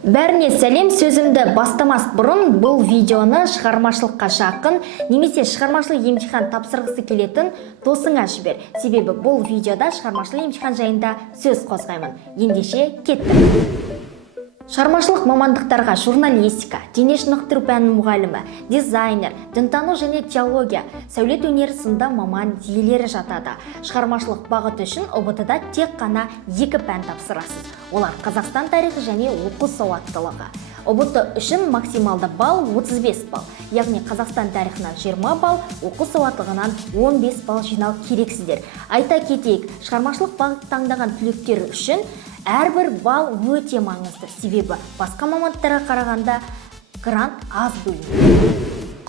Бәріне сәлем, сөзімді бастамас бұрын бұл видеоны шығармашылыққа жақын, немесе шығармашылық емтихан тапсырғысы келетін досыңа жібер. Себебі бұл видеода шығармашылық емтихан жайында сөз қозғаймын. Ендеше кеттік. Шығармашылық мамандықтарға журналистика, дене шынықтыру пәнінің мұғалімі, дизайнер, дінтану және теология, сәулет өнері сынды маман иелері жатады. Шығармашылық бағыты үшін ұбт-да тек қана 2 пән тапсырасыз. Олар Қазақстан тарихы және оқу сауаттылығы. ұбт үшін максималды балл 35 балл, яғни Қазақстан тарихынан 20 балл, оқу сауаттылығынан 15 балл жинау керексіздер. Айта кетейік, шығармашылық бағыт таңдаған түлектер үшін әрбір балл өте маңызды, себебі басқа мамандықтарға қарағанда грант аз бөлінеді.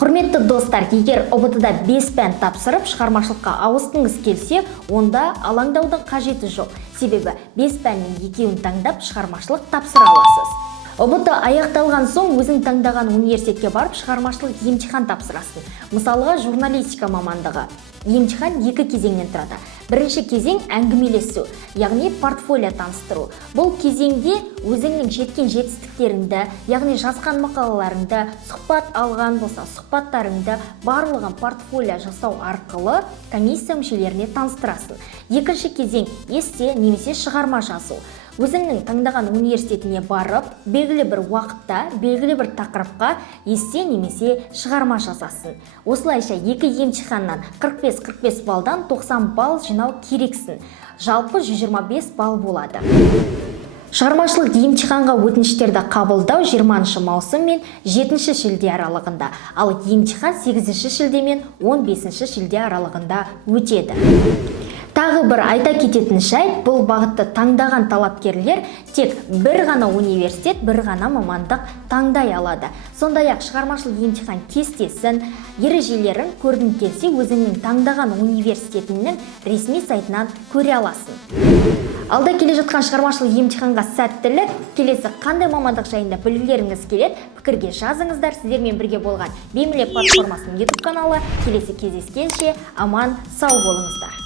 Құрметті достар, егер ұбт-да 5 пән тапсырып шығармашылыққа ауысқыңыз келсе, онда алаңдаудың қажеті жоқ. Себебі 5 пәннің 2-ін таңдап шығармашылық тапсыра аласыз. ұбт аяқталған соң өзің таңдаған университетке барып шығармашылық емтихан тапсырасың. Мысалға, журналистика мамандығы. Емтихан 2 кезеңнен тұрады. Бірінші кезең әңгімелесу, яғни портфолио таныстыру. Бұл кезеңде өзіңнің жеткен жетістіктеріңді, яғни жазған мақалаларыңды, сұхбат алған болса, сұхбаттарыңды барлығын портфолио жасау арқылы комиссия мүшелеріне таныстырасың. Екінші кезең эссе немесе шығарма жазу. Өзіңнің таңдаған университетіне барып, белгілі бір уақытта, белгілі бір тақырыпқа эссе немесе шығарма жазасың. Осылайша 2 емтиханнан 45-45 балдан 90 балл жинау керексің. Жалпы 125 балл болады. Шығармашылық емтиханға өтініштерді қабылдау 20 маусым мен 7 шілде аралығында, ал емтихан 8 шілде мен 15 шілде аралығында өтеді. Тағы бір айта кететін жайт, бұл бағытты таңдаған талапкерлер тек бір ғана университет, бір ғана мамандық таңдай алады. Сондай-ақ шығармашылық емтихан кестесін, ережелерін көргің келсе, өзіңнің таңдаған университетінің ресми сайтынан көре аласың. Алда келе жатқан шығармашылық емтиханға сәттілік. Келесі қандай мамандық жайында білулеріңіз келеді, пікірге жазыңыздар. Сіздермен бірге болған Бейміле платформасының YouTube каналы. Келесі кездескенше аман сау болыңыздар.